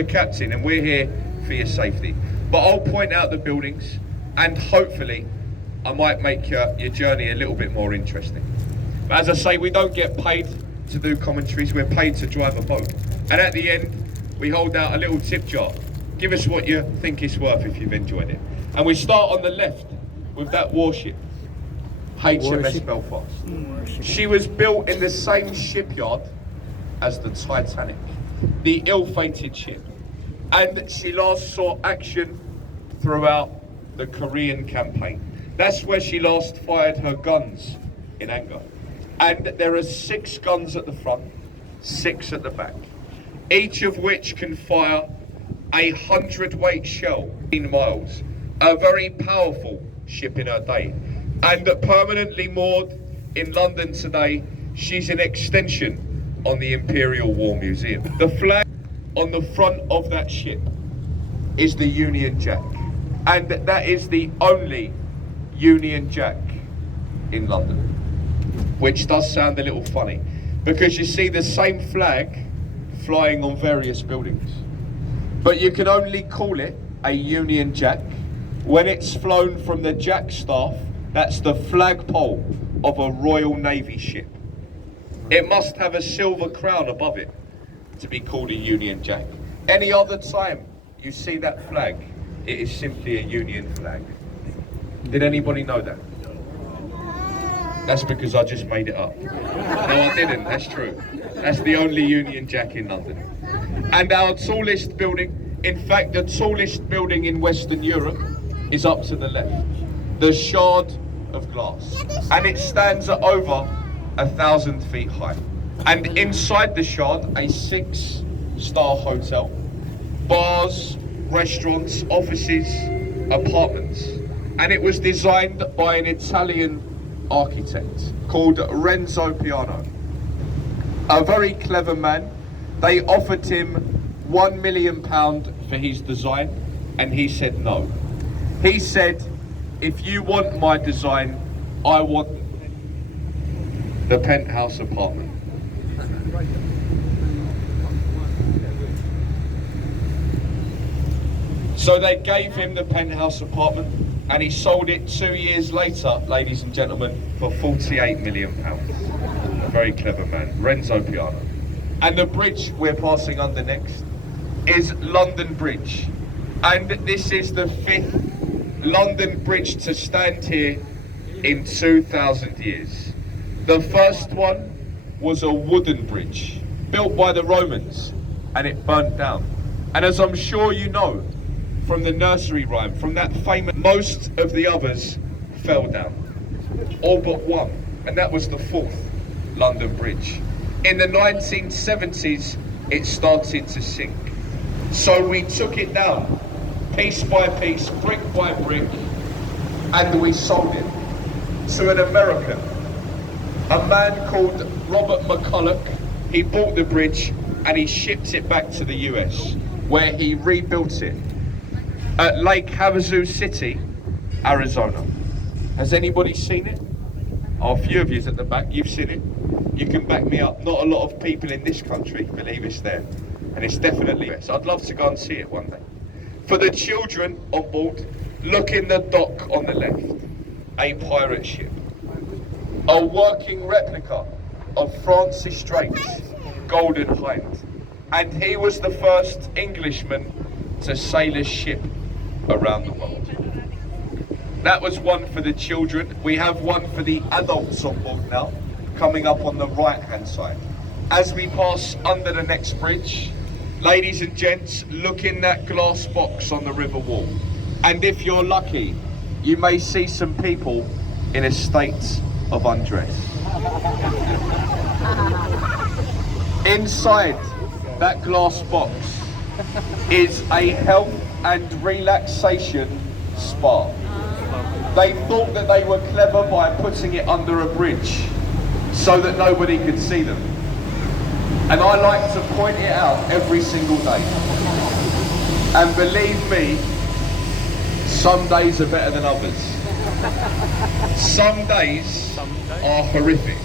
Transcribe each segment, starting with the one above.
the captain and we're here for your safety. But I'll point out the buildings and hopefully I might make your journey a little bit more interesting. But as I say, we don't get paid to do commentaries, we're paid to drive a boat. And at the end, we hold out a little tip jar. Give us what you think it's worth if you've enjoyed it. And we start on the left with that warship, HMS Belfast. She was built in the same shipyard as the Titanic, the ill-fated ship. And she last saw action throughout the Korean campaign. That's where she last fired her guns in anger. And there are 6 guns at the front, 6 at the back, each of which can fire a 100-weight shell in miles. A very powerful ship in her day. And permanently moored in London today, she's an extension on the Imperial War Museum. The flag on the front of that ship is the Union Jack. And that is the only Union Jack in London. Which does sound a little funny, because you see the same flag flying on various buildings. But you can only call it a Union Jack when it's flown from the jack staff, that's the flagpole of a Royal Navy ship. It must have a silver crown above it to be called a Union Jack. Any other time you see that flag, it is simply a Union flag. Did anybody know that? That's because I just made it up. No, I didn't, that's true. That's the only Union Jack in London. And our tallest building, in fact the tallest building in Western Europe, is up to the left. The Shard of Glass. And it stands at over 1,000 feet high. And inside the Shard, a 6-star hotel, bars, restaurants, offices, apartments. And it was designed by an Italian architect called Renzo Piano. A very clever man. They offered him £1 million for his design and he said no. He said, if you want my design, I want the penthouse apartment. So they gave him the penthouse apartment and he sold it 2 years later, ladies and gentlemen, for £48 million. A very clever man, Renzo Piano. And the bridge we're passing under next is London Bridge. And this is the 5th London Bridge to stand here in 2,000 years. The first one was a wooden bridge, built by the Romans, and it burnt down. And as I'm sure you know, from the nursery rhyme, from that famous, most of the others fell down, all but one, and that was the 4th London Bridge. In the 1970s, it started to sink. So we took it down, piece by piece, brick by brick, and we sold it to an American, a man called Robert McCulloch. He bought the bridge and he shipped it back to the US, where he rebuilt it at Lake Havasu City, Arizona. Has anybody seen it? Oh, a few of you at the back, you've seen it. You can back me up. Not a lot of people in this country believe it's there. And it's definitely there. So I'd love to go and see it one day. For the children on board, look in the dock on the left. A pirate ship. A working replica of Francis Drake's Golden Hind. And he was the first Englishman to sail a ship around the world. That was one for the children. We have one for the adults on board now, coming up on the right hand side. As we pass under the next bridge, ladies and gents, look in that glass box on the river wall. And if you're lucky, you may see some people in a state of undress. Inside that glass box is a health and relaxation spa. They thought that they were clever by putting it under a bridge so that nobody could see them. And I like to point it out every single day. And believe me, some days are better than others. Some days are horrific,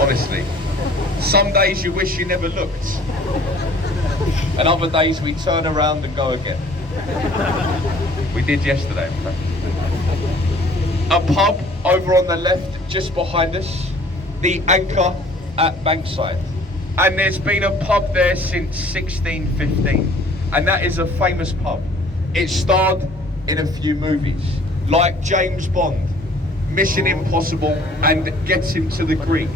honestly. Some days you wish you never looked. And other days we turn around and go again. We did yesterday, in fact. A pub over on the left, just behind us, the Anchor at Bankside. And there's been a pub there since 1615. And that is a famous pub. It starred in a few movies, like James Bond, Mission Impossible, and Getting to the Greek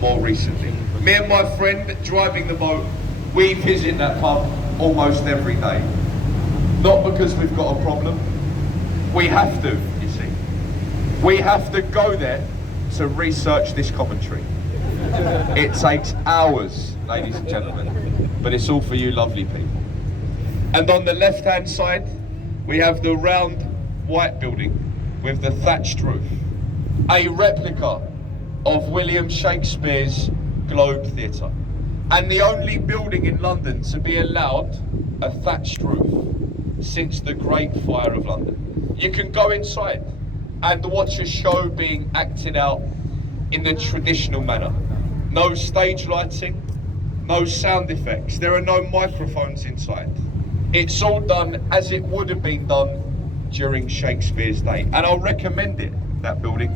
more recently. Me and my friend driving the boat, we visit that pub almost every day. Not because we've got a problem, we have to, you see. We have to go there to research this commentary. It takes hours, ladies and gentlemen, but it's all for you lovely people. And on the left-hand side, we have the round white building with the thatched roof, a replica of William Shakespeare's Globe Theatre, and the only building in London to be allowed a thatched roof since the Great Fire of London. You can go inside and watch a show being acted out in the traditional manner. No stage lighting, no sound effects, there are no microphones inside. It's all done as it would have been done during Shakespeare's day. And I'll recommend it, that building.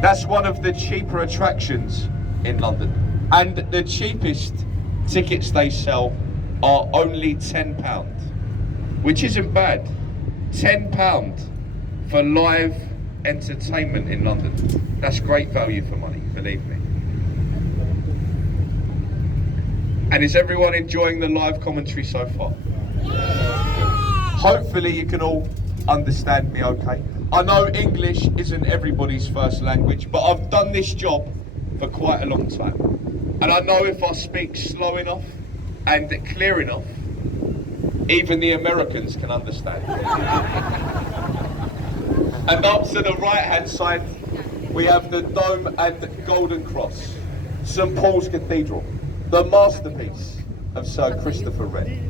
That's one of the cheaper attractions in London. And the cheapest tickets they sell are only £10, which isn't bad. £10 for live entertainment in London. That's great value for money, believe me. And is everyone enjoying the live commentary so far? Hopefully you can all understand me okay. I know English isn't everybody's first language, but I've done this job for quite a long time. And I know if I speak slow enough and clear enough, even the Americans can understand. And up to the right-hand side, we have the Dome and Golden Cross, St Paul's Cathedral, the masterpiece of Sir Christopher Wren.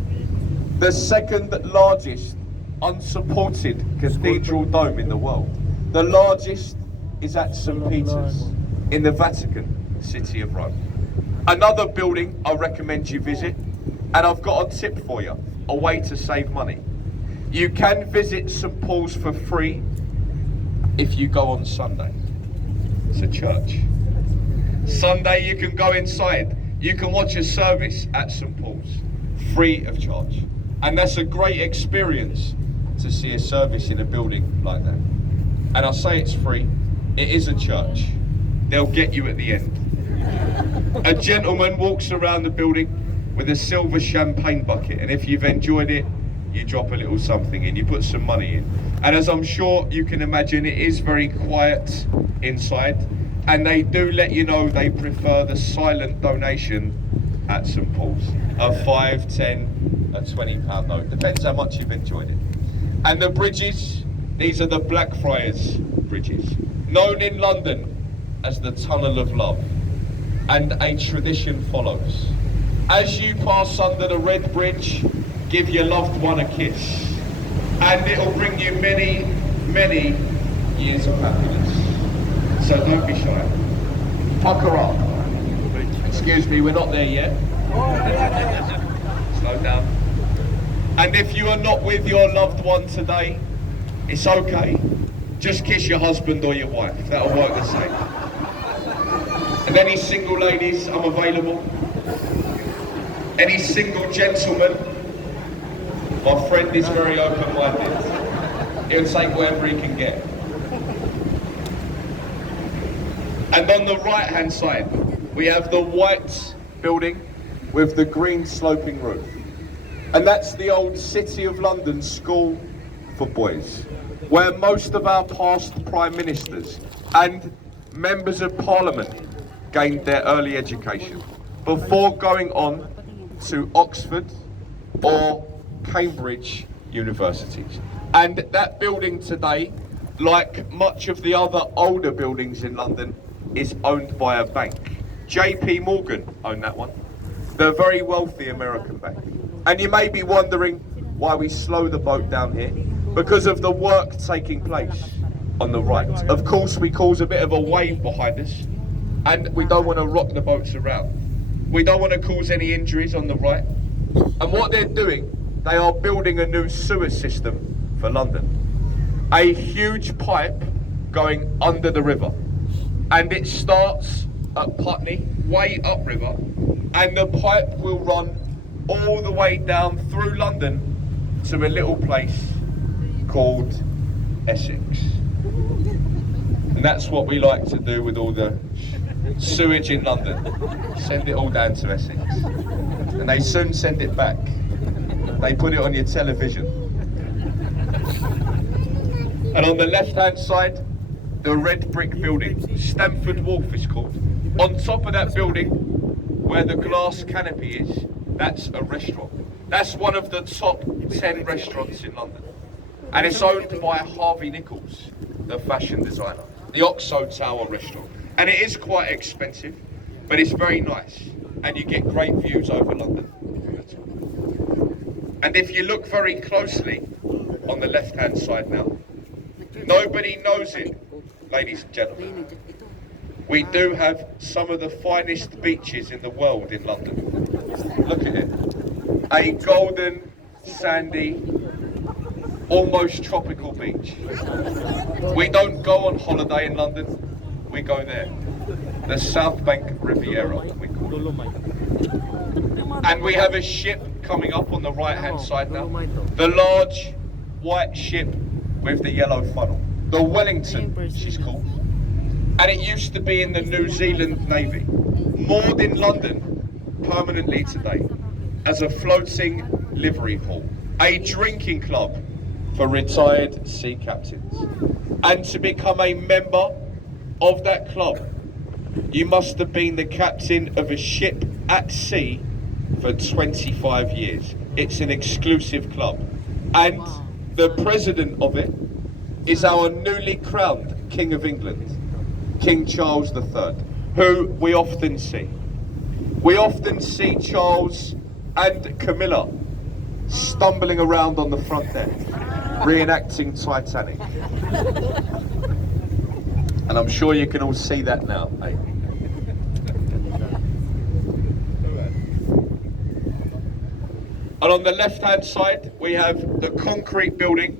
The second largest unsupported cathedral dome in the world. The largest is at St Peter's in the Vatican City of Rome. Another building I recommend you visit, and I've got a tip for you, a way to save money. You can visit St Paul's for free if you go on Sunday. It's a church. Sunday you can go inside, you can watch a service at St Paul's, free of charge. And that's a great experience to see a service in a building like that. And I say it's free, it is a church. They'll get you at the end. A gentleman walks around the building with a silver champagne bucket, and if you've enjoyed it, you drop a little something in, you put some money in. And as I'm sure you can imagine, it is very quiet inside, and they do let you know they prefer the silent donation at St Paul's. A 5, 10, a £20 note, depends how much you've enjoyed it. And the bridges, these are the Blackfriars bridges, known in London as the Tunnel of Love, and a tradition follows. As you pass under the red bridge, give your loved one a kiss, and it'll bring you many, many years of happiness. So don't be shy. Pucker up. Excuse me, we're not there yet. Slow down. And if you are not with your loved one today, it's okay. Just kiss your husband or your wife. That'll work the same. And any single ladies, I'm available. Any single gentleman, my friend is very open-minded. He'll take whatever he can get. And on the right-hand side, we have the white building with the green sloping roof. And that's the old City of London School for Boys, where most of our past Prime Ministers and Members of Parliament gained their early education before going on to Oxford or Cambridge universities. And that building today, like much of the other older buildings in London, is owned by a bank. JP Morgan owned that one. They're a very wealthy American bank. And you may be wondering why we slow the boat down here, because of the work taking place on the right. Of course, we cause a bit of a wave behind us, and we don't want to rock the boats around. We don't want to cause any injuries on the right. And what they're doing, they are building a new sewer system for London. A huge pipe going under the river. And it starts at Putney, way upriver, and the pipe will run all the way down through London to a little place called Essex. And that's what we like to do with all the sewage in London. Send it all down to Essex. And they soon send it back. They put it on your television. And on the left-hand side, the red brick building, Stamford Wharf is called. On top of that building, where the glass canopy is, that's a restaurant. That's one of the top 10 restaurants in London. And it's owned by Harvey Nichols, the fashion designer. The Oxo Tower restaurant. And it is quite expensive, but it's very nice. And you get great views over London. And if you look very closely on the left-hand side now, nobody knows it, ladies and gentlemen. We do have some of the finest beaches in the world in London. Look at it. A golden, sandy, almost tropical beach. We don't go on holiday in London, we go there. The South Bank Riviera, we call it. And we have a ship coming up on the right-hand side now. The large white ship with the yellow funnel. The Wellington, she's called. And it used to be in the New Zealand Navy. Moored in London permanently today as a floating livery hall. A drinking club for retired sea captains. And to become a member of that club, you must have been the captain of a ship at sea for 25 years. It's an exclusive club. And the president of it is our newly crowned King of England, King Charles III, who we often see. We often see Charles and Camilla stumbling around on the front deck, reenacting Titanic. And I'm sure you can all see that now, eh? And on the left-hand side, we have the concrete building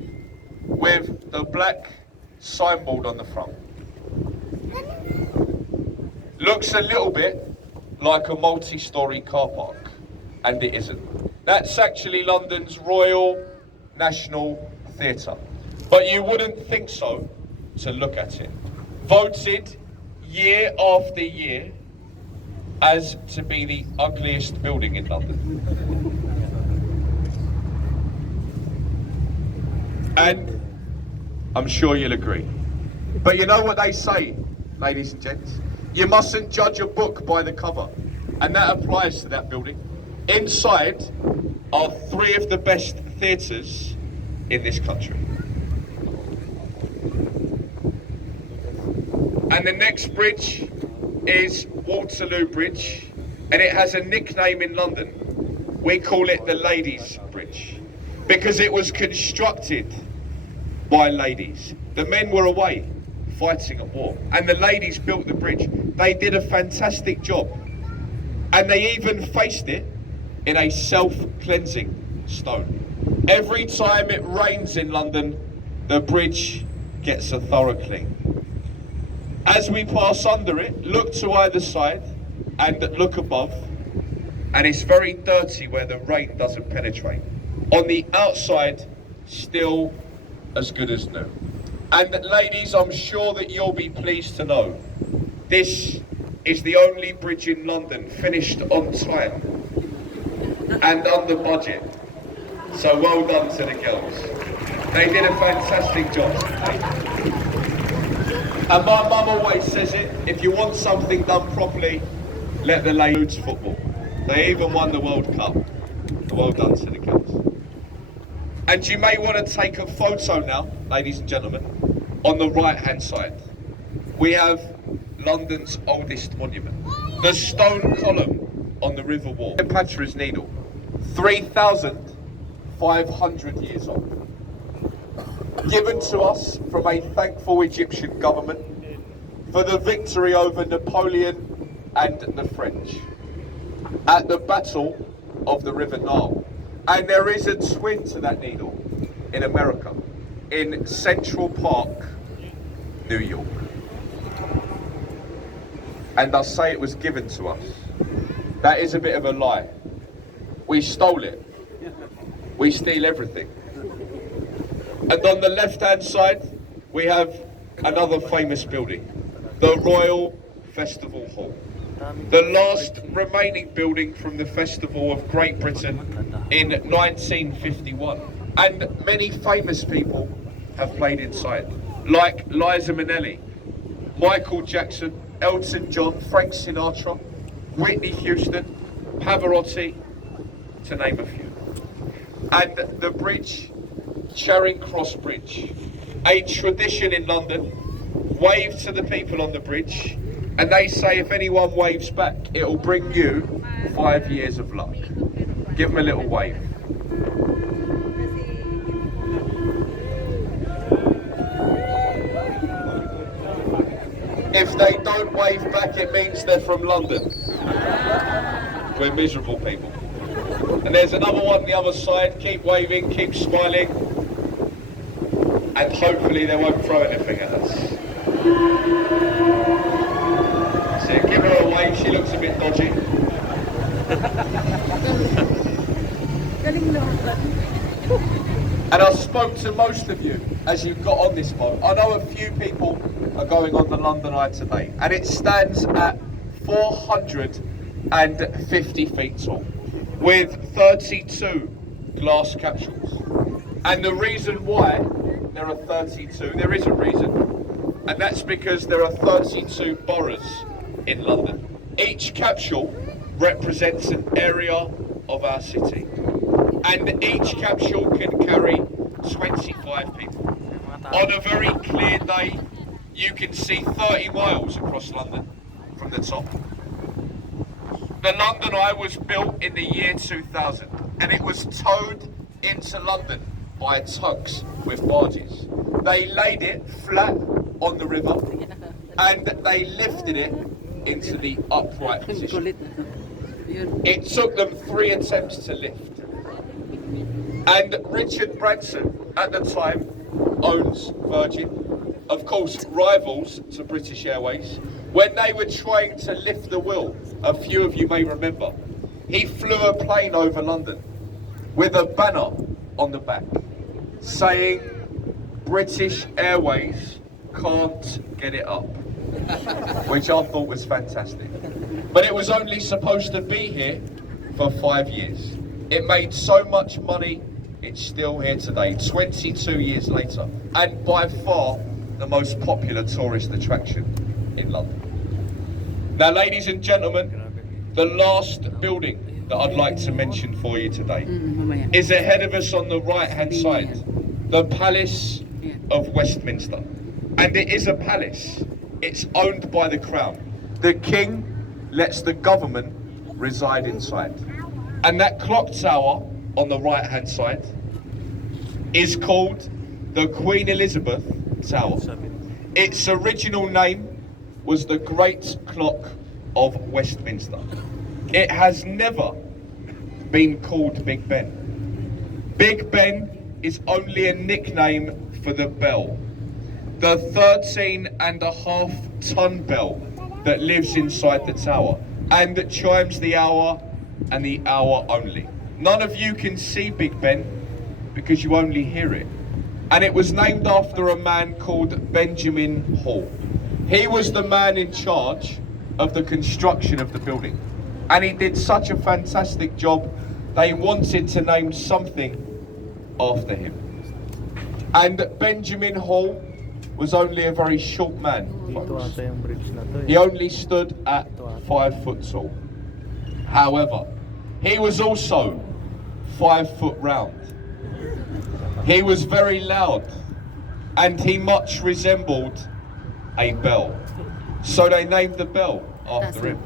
with the black signboard on the front. Looks a little bit like a multi-storey car park, and it isn't. That's actually London's Royal National Theatre. But you wouldn't think so to look at it. Voted year after year as to be the ugliest building in London. And I'm sure you'll agree. But you know what they say, ladies and gents? You mustn't judge a book by the cover. And that applies to that building. Inside are 3 of the best theatres in this country. And the next bridge is Waterloo Bridge, and it has a nickname in London. We call it the Ladies' Bridge, because it was constructed by ladies. The men were away fighting at war, and the ladies built the bridge. They did a fantastic job, and they even faced it in a self-cleansing stone. Every time it rains in London, the bridge gets a thorough clean. As we pass under it, look to either side and look above, and it's very dirty where the rain doesn't penetrate. On the outside, still as good as new. And ladies, I'm sure that you'll be pleased to know this is the only bridge in London finished on time and under budget. So well done to the girls. They did a fantastic job. And my mum always says it, if you want something done properly, let the ladies football. They even won the World Cup. Well done to the girls. And you may want to take a photo now, ladies and gentlemen, on the right-hand side. We have London's oldest monument, the stone column on the river wall. Cleopatra's Needle, 3,500 years old. Given to us from a thankful Egyptian government for the victory over Napoleon and the French at the Battle of the River Nile. And there is a twin to that needle in America, in Central Park, New York. And I say it was given to us. That is a bit of a lie. We stole it. We steal everything. And on the left-hand side, we have another famous building, the Royal Festival Hall. The last remaining building from the Festival of Great Britain in 1951. And many famous people have played inside, like Liza Minnelli, Michael Jackson, Elton John, Frank Sinatra, Whitney Houston, Pavarotti, to name a few. And the bridge, Charing Cross Bridge, a tradition in London, wave to the people on the bridge, and they say if anyone waves back, it'll bring you 5 years of luck. Give them a little wave. If they don't wave back, it means they're from London. We're miserable people. And there's another one on the other side. Keep waving, keep smiling, and hopefully they won't throw anything at us. So give her a wave, she looks a bit dodgy. And I spoke to most of you as you got on this boat. I know a few people are going on the London Eye today, and it stands at 450 feet tall, with 32 glass capsules. And the reason why there are 32, there is a reason, and that's because there are 32 boroughs in London. Each capsule represents an area of our city, and each capsule can carry 25 people. On a very clear day, you can see 30 miles across London from the top. The London Eye was built in the year 2000, and it was towed into London by tugs with barges. They laid it flat on the river, and they lifted it into the upright position. It took them 3 attempts to lift. And Richard Branson, at the time, owns Virgin, of course rivals to British Airways. When they were trying to lift the wheel, a few of you may remember, he flew a plane over London with a banner on the back saying, British Airways can't get it up, which I thought was fantastic. But it was only supposed to be here for 5 years. It made so much money, it's still here today, 22 years later, and by far the most popular tourist attraction in London. Now, ladies and gentlemen, the last building that I'd like to mention for you today is ahead of us on the right-hand side, the Palace of Westminster. And it is a palace. It's owned by the Crown. The King lets the government reside inside. And that clock tower on the right-hand side is called the Queen Elizabeth Tower. Its original name was the Great Clock of Westminster. It has never been called Big Ben. Big Ben is only a nickname for the bell, the 13.5-ton bell that lives inside the tower and that chimes the hour and the hour only. None of you can see Big Ben because you only hear it. And it was named after a man called Benjamin Hall. He was the man in charge of the construction of the building. And he did such a fantastic job, they wanted to name something after him. And Benjamin Hall was only a very short man, folks. He only stood at 5 foot tall. However, he was also 5 foot round. He was very loud, and he much resembled a bell. So they named the bell after him.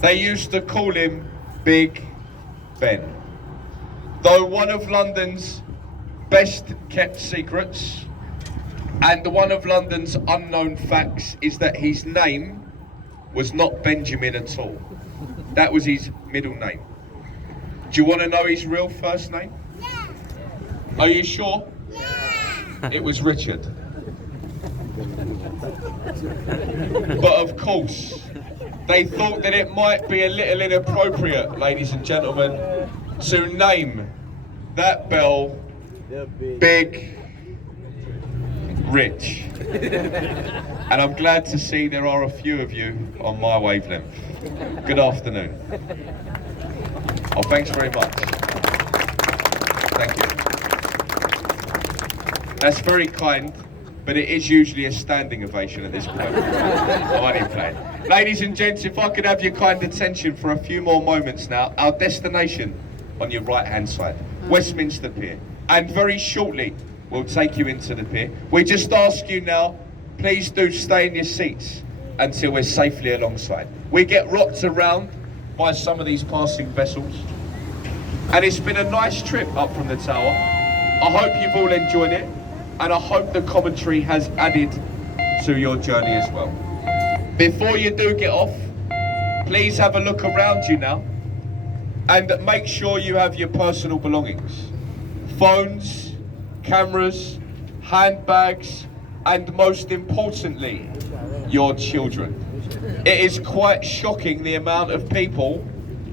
They used to call him Big Ben. Though one of London's best kept secrets and one of London's unknown facts is that his name was not Benjamin at all. That was his middle name. Do you want to know his real first name? Yeah. Are you sure? Yeah. It was Richard. But of course, they thought that it might be a little inappropriate, ladies and gentlemen, to name that bell Big Rich. And I'm glad to see there are a few of you on my wavelength. Good afternoon. Oh, thanks very much. Thank you. That's very kind, but it is usually a standing ovation at this point. I'm only playing. Ladies and gents, if I could have your kind attention for a few more moments now. Our destination on your right-hand side, Westminster Pier. And very shortly, we'll take you into the pier. We just ask you now, please do stay in your seats until we're safely alongside. We get rocked around by some of these passing vessels. And it's been a nice trip up from the tower. I hope you've all enjoyed it. And I hope the commentary has added to your journey as well. Before you do get off, please have a look around you now and make sure you have your personal belongings. Phones, cameras, handbags, and most importantly, your children. It is quite shocking the amount of people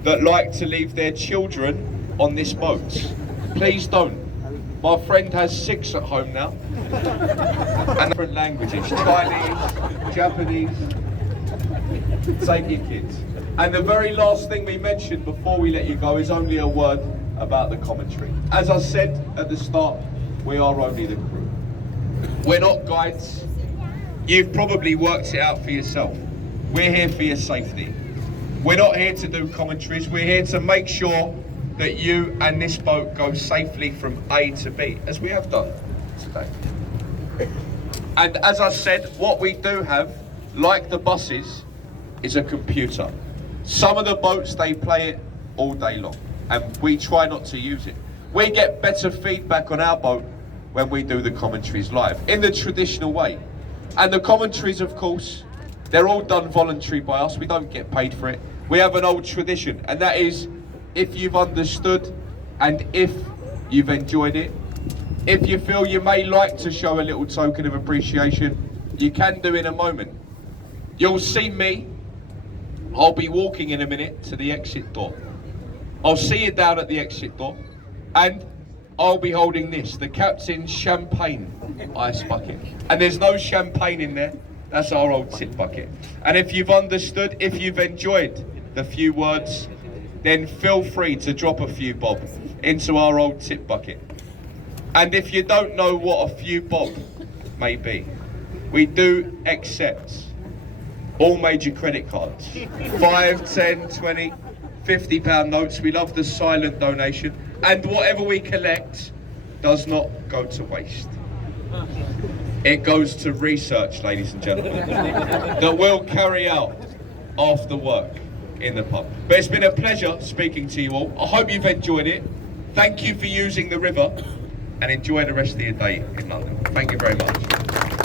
that like to leave their children on this boat. Please don't. My friend has 6 at home now. And different languages, Chinese, Japanese. Take your kids. And the very last thing we mentioned before we let you go is only a word about the commentary. As I said at the start, we are only the crew. We're not guides. You've probably worked it out for yourself. We're here for your safety. We're not here to do commentaries. We're here to make sure that you and this boat go safely from A to B, as we have done today. And as I said, what we do have, like the buses, is a computer. Some of the boats, they play it all day long, and we try not to use it. We get better feedback on our boat when we do the commentaries live, in the traditional way. And the commentaries, of course, they're all done voluntary by us. We don't get paid for it. We have an old tradition, and that is, if you've understood and if you've enjoyed it, if you feel you may like to show a little token of appreciation, you can do in a moment. You'll see me. I'll be walking in a minute to the exit door. I'll see you down at the exit door, and I'll be holding this, the captain's champagne ice bucket. And there's no champagne in there. That's our old tip bucket. And if you've understood, if you've enjoyed the few words, then feel free to drop a few bob into our old tip bucket. And if you don't know what a few bob may be, we do accept all major credit cards. 5, 10, 20, £50 notes. We love the silent donation. And whatever we collect does not go to waste. It goes to research, ladies and gentlemen, that we'll carry out after work in the pub. But it's been a pleasure speaking to you all. I hope you've enjoyed it. Thank you for using the river, and enjoy the rest of your day in London. Thank you very much.